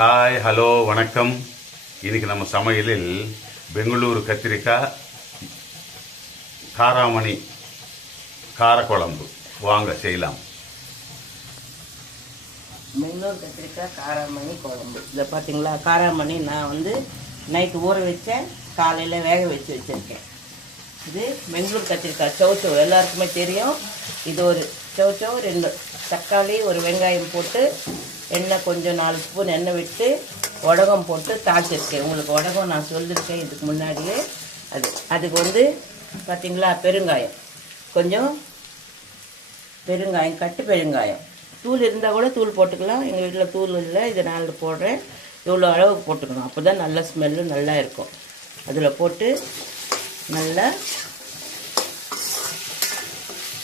Hi hello வணக்கம். இன்றைக்கி நம்ம சமையலில் பெங்களூரு கத்திரிக்காய் காராமணி காரக்குழம்பு வாங்க செய்யலாம். பெங்களூர் கத்திரிக்காய் காராமணி குழம்பு. இதை பார்த்தீங்களா, காராமணி நான் வந்து நைட்டு ஊற வச்சேன், காலையில் வேக வச்சு வச்சுருக்கேன். இது பெங்களூர் கத்திரிக்காய் சௌச்சௌ எல்லாருக்குமே தெரியும். இது ஒரு சௌச்சௌ, 2 தக்காளி, ஒரு வெங்காயம் போட்டு எண்ணெய் கொஞ்சம் 4 ஸ்பூன் எண்ணெய் விட்டு உடகம் போட்டு தாளிச்சிருக்கேன். உங்களுக்கு உடகம் நான் சொல்லியிருக்கேன் இதுக்கு முன்னாடியே. அதுக்கு வந்து பார்த்திங்களா, பெருங்காயம் கொஞ்சம், பெருங்காயம் கட்டு பெருங்காயம், தூள் இருந்தால் கூட தூள் போட்டுக்கலாம். எங்கள் வீட்டில் தூள் இல்லை, இதை நான் போடுறேன். இவ்வளோ அளவுக்கு போட்டுக்கணும், அப்போ தான் நல்ல ஸ்மெல்லு நல்லா இருக்கும். அதில் போட்டு நல்லா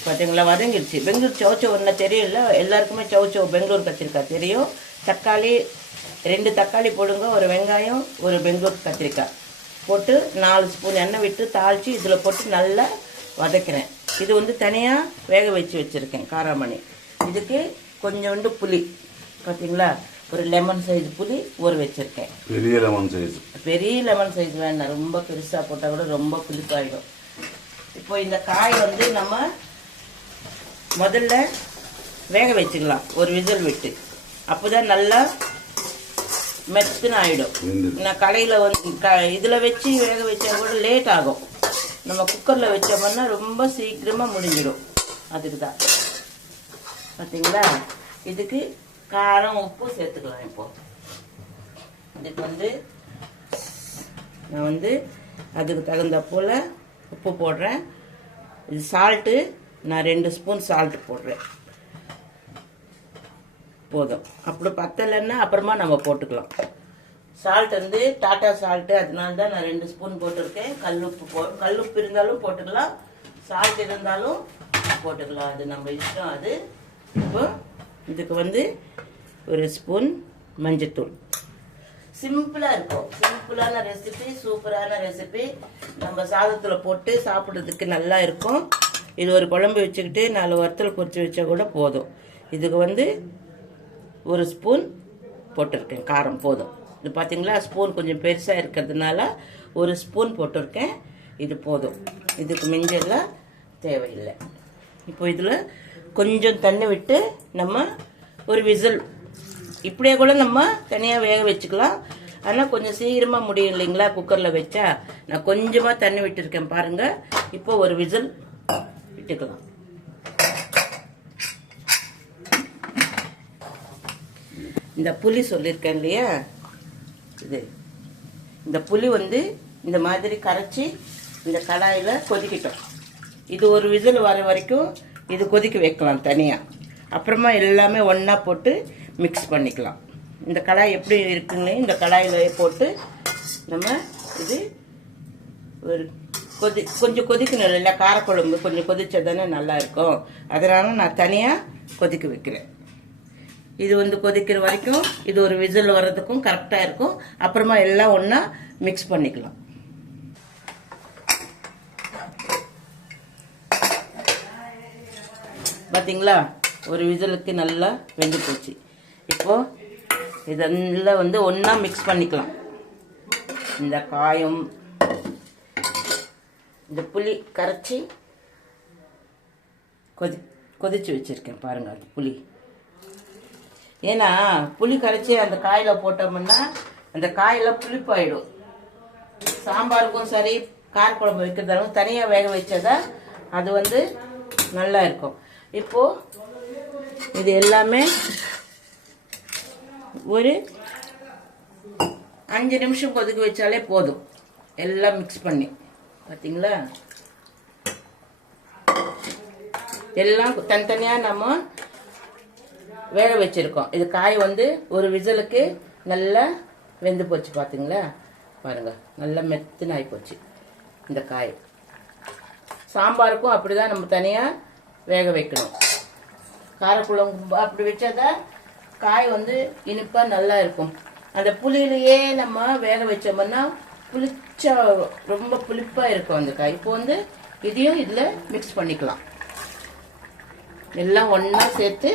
பார்த்தீங்களா வதங்கிடுச்சு. பெங்களூர் சௌச்சௌ ஒன்று தெரியல, எல்லாருக்குமே சௌச்சௌ பெங்களூர் கத்திரிக்காய் தெரியும். தக்காளி 2 தக்காளி போடுங்க, ஒரு வெங்காயம், ஒரு பெங்களூர் கத்திரிக்காய் போட்டு 4 ஸ்பூன் எண்ணெய் விட்டு தாளித்து இதில் போட்டு நல்லா வதக்கிறேன். இது வந்து தனியாக வேக வச்சு வச்சுருக்கேன் காராமணி. இதுக்கு கொஞ்சோண்டு புளி பார்த்தீங்களா, ஒரு லெமன் சைஸ் புளி ஊற வச்சுருக்கேன். பெரிய லெமன் சைஸ் வேண்டாம், ரொம்ப பெருசாக போட்டால் கூட ரொம்ப புளிப்பாயிடும். இப்போ இந்த காய் வந்து நம்ம முதல்ல வேக வச்சுக்கலாம், ஒரு விசில் விட்டு. அப்போ தான் நல்லா மெத்துன்னு ஆகிடும். நான் கடையில் வந்து இதில் வச்சு வேக வச்சா கூட லேட் ஆகும். நம்ம குக்கரில் வச்சோம்னா ரொம்ப சீக்கிரமாக முடிஞ்சிடும். அதுக்கு தான் பார்த்தீங்களா. இதுக்கு காரம் உப்பு சேர்த்துக்கலாம். இப்போது இதுக்கு வந்து நான் வந்து அதுக்கு தகுந்த போல் உப்பு போடுறேன். இது சால்ட்டு நான் 2 ஸ்பூன் சால்ட்டு போடுறேன், போதும். அப்படி பத்தலைன்னா அப்புறமா நம்ம போட்டுக்கலாம். சால்ட் வந்து டாட்டா சால்ட்டு, அதனால தான் நான் 2 ஸ்பூன் போட்டிருக்கேன். கல்லுப்பு இருந்தாலும் போட்டுக்கலாம், சால்ட் இருந்தாலும் போட்டுக்கலாம், அது நம்ம இஷ்டம். அது இப்போ இதுக்கு வந்து ஒரு ஸ்பூன் மஞ்சத்தூள். சிம்பிளாக இருக்கும், சிம்பிளான ரெசிபி, சூப்பரான ரெசிபி. நம்ம சாதத்தில் போட்டு சாப்பிட்றதுக்கு நல்லா இருக்கும். இது ஒரு குழம்பு வச்சுக்கிட்டு 4 வறுத்தல் பொரிச்சு வச்சா கூட போதும். இதுக்கு வந்து ஒரு ஸ்பூன் போட்டிருக்கேன், காரம் போதும். இது பார்த்தீங்களா, ஸ்பூன் கொஞ்சம் பெருசாக இருக்கிறதுனால ஒரு ஸ்பூன் போட்டிருக்கேன், இது போதும். இதுக்கு மிஞ்செல்லாம் தேவையில்லை. இப்போ இதில் கொஞ்சம் தண்ணி விட்டு நம்ம ஒரு விசில், இப்படியே கூட நம்ம தனியாக வேக வச்சுக்கலாம். ஆனால் கொஞ்சம் சீக்கிரமாக முடியும் இல்லைங்களா குக்கரில் வச்சா. நான் கொஞ்சமாக தண்ணி விட்டுருக்கேன் பாருங்கள். இப்போ ஒரு விசில் விட்டுக்கலாம். இந்த புளி சொல்லியிருக்கேன் இல்லையா, இந்த புளி வந்து இந்த மாதிரி கரைச்சி இந்த கடாயில் கொதிக்கிட்டோம். இது ஒரு விசில் வர வரைக்கும் இது கொதிக்க வைக்கலாம் தனியாக. அப்புறமா எல்லாமே ஒன்றா போட்டு மிக்ஸ் பண்ணிக்கலாம். இந்த கடாய் எப்படி இருக்குன்னு இந்த கடாயில் போட்டு நம்ம இது ஒரு கொஞ்சம் கொதிக்கணும் இல்லைல்ல, காரக்குழம்பு கொஞ்சம் கொதிச்சா தானே நல்லா இருக்கும். அதனால் நான் தனியாக கொதிக்க வைக்கிறேன். இது வந்து கொதிக்கிற வரைக்கும் இது ஒரு விசில் வர்றதுக்கும் கரெக்டாக இருக்கும். அப்புறமா எல்லாம் ஒன்றா மிக்ஸ் பண்ணிக்கலாம். பார்த்தீங்களா, ஒரு விசிலுக்கு நல்லா வெந்து போச்சு. இப்போது இதெல்லாம் வந்து ஒன்றா மிக்ஸ் பண்ணிக்கலாம். இந்த காயம், இந்த புளி கரைச்சி கொதிச்சு வச்சுருக்கேன் பாருங்கள். அது புளி, ஏன்னா புளி கரைச்சி அந்த காயில் போட்டோம்னா அந்த காயெல்லாம் புளிப்பாயிடும். சாம்பாருக்கும் சரி, காரக்குழம்பு வைக்கிறதாலும் தனியாக வேக வச்சதா அது வந்து நல்லா இருக்கும். இப்போது இது எல்லாமே ஒரு 5 நிமிஷம் கொதிக்க வச்சாலே போதும், எல்லாம் மிக்ஸ் பண்ணி. பார்த்தீங்களா, எல்லாம் தனித்தனியாக நம்ம வேக வச்சுருக்கோம். இது காய் வந்து ஒரு விசிலுக்கு நல்லா வெந்து போச்சு. பார்த்தீங்களா, பாருங்கள், நல்லா மெத்துன்னு ஆகி போச்சு இந்த காய். சாம்பாருக்கும் அப்படி தான் நம்ம தனியாக வேக வைக்கணும். காரக்குழம்பு அப்படி வச்சாதான் காய் வந்து இனிப்பாக நல்லா இருக்கும். அந்த புளியிலேயே நம்ம வேக வச்சோம்னா புளிச்சா ரொம்ப புளிப்பாக இருக்கும் அந்த காய். இப்போ வந்து இதையும் இதில் மிக்ஸ் பண்ணிக்கலாம். எல்லாம் ஒன்றா சேர்த்து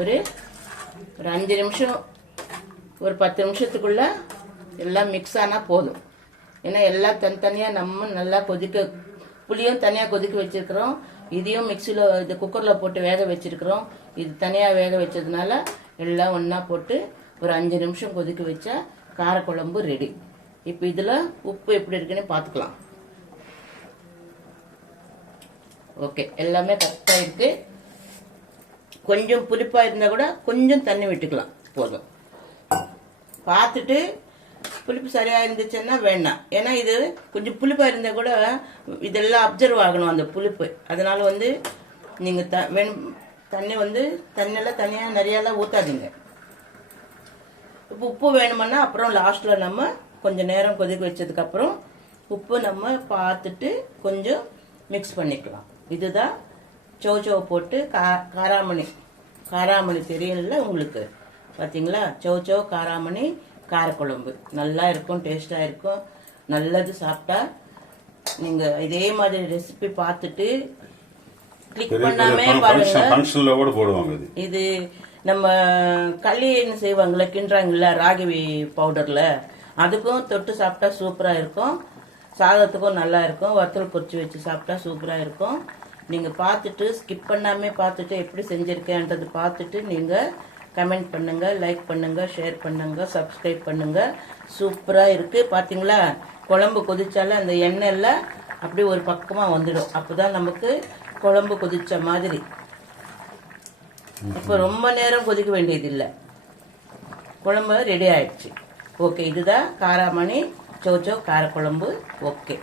ஒரு 5 நிமிஷம் ஒரு 10 நிமிஷத்துக்குள்ள எல்லாம் மிக்ஸ் ஆனால் போதும். ஏன்னா எல்லாம் தனித்தனியாக நம்ம நல்லா புளியும் தனியாக கொதிக்க வச்சிருக்கிறோம், இதையும் மிக்சியில் இது குக்கரில் போட்டு வேக வச்சிருக்கிறோம். இது தனியாக வேக வச்சதுனால எல்லாம் ஒன்றா போட்டு ஒரு 5 நிமிஷம் கொதிக்க வச்சா காரக்குழம்பு ரெடி. இப்போ இதில் உப்பு எப்படி இருக்குன்னு பார்த்துக்கலாம். ஓகே, எல்லாமே கரெக்டாக இருக்கு. கொஞ்சம் புளிப்பாக இருந்தால் கூட கொஞ்சம் தண்ணி விட்டுக்கலாம், போதும். பார்த்துட்டு புளிப்பு சரியாக இருந்துச்சுன்னா வேண்டாம். ஏன்னா இது கொஞ்சம் புளிப்பாக இருந்தால் கூட இதெல்லாம் அப்சர்வ் ஆகணும் அந்த புளிப்பு. அதனால நீங்கள் தண்ணி தண்ணியெல்லாம் தனியாக நிறையாலாம் ஊற்றாதீங்க. இப்போ உப்பு வேணுமென்னா அப்புறம் லாஸ்ட்டில் நம்ம கொஞ்சம் நேரம் கொதிக்க வச்சதுக்கப்புறம் உப்பு நம்ம பார்த்துட்டு கொஞ்சம் மிக்ஸ் பண்ணிக்கலாம். இதுதான் சௌச்சௌ போட்டு காராமணி தெரியல உங்களுக்கு, பார்த்தீங்களா? சௌச்சௌ காராமணி காரக்குழம்பு நல்லா இருக்கும், டேஸ்டாக இருக்கும், நல்லது. சாப்பிட்டா நீங்கள் இதே மாதிரி ரெசிபி பார்த்துட்டு கிளிக் பண்ணாமே பாருங்க. இது நம்ம களின்னு செய்வாங்கள்ல, கிண்டுறாங்கல்ல ராகி பவுடரில், அதுக்கும் தொட்டு சாப்பிட்டா சூப்பராக இருக்கும். சாதத்துக்கும் நல்லா இருக்கும். வத்தல் பொரிச்சு வச்சு சாப்பிட்டா சூப்பராக இருக்கும். நீங்கள் பார்த்துட்டு ஸ்கிப் பண்ணாமல் பார்த்துட்டு எப்படி செஞ்சுருக்கேன்றது பார்த்துட்டு நீங்கள் கமெண்ட் பண்ணுங்கள், லைக் பண்ணுங்கள், ஷேர் பண்ணுங்கள், சப்ஸ்கிரைப் பண்ணுங்கள். சூப்பராக இருக்குது. பார்த்தீங்களா? குழம்பு கொதிச்சால அந்த எண்ணெயில் அப்படி ஒரு பக்கமாக வந்துடும். அப்போ தான் நமக்கு குழம்பு கொதிச்ச மாதிரி. இப்போ ரொம்ப நேரம் கொதிக்க வேண்டியதில்லை, குழம்பு ரெடி ஆயிடுச்சு. ஓகே, இதுதான் காராமணி சௌச்சௌ காரக்குழம்பு. ஓகே.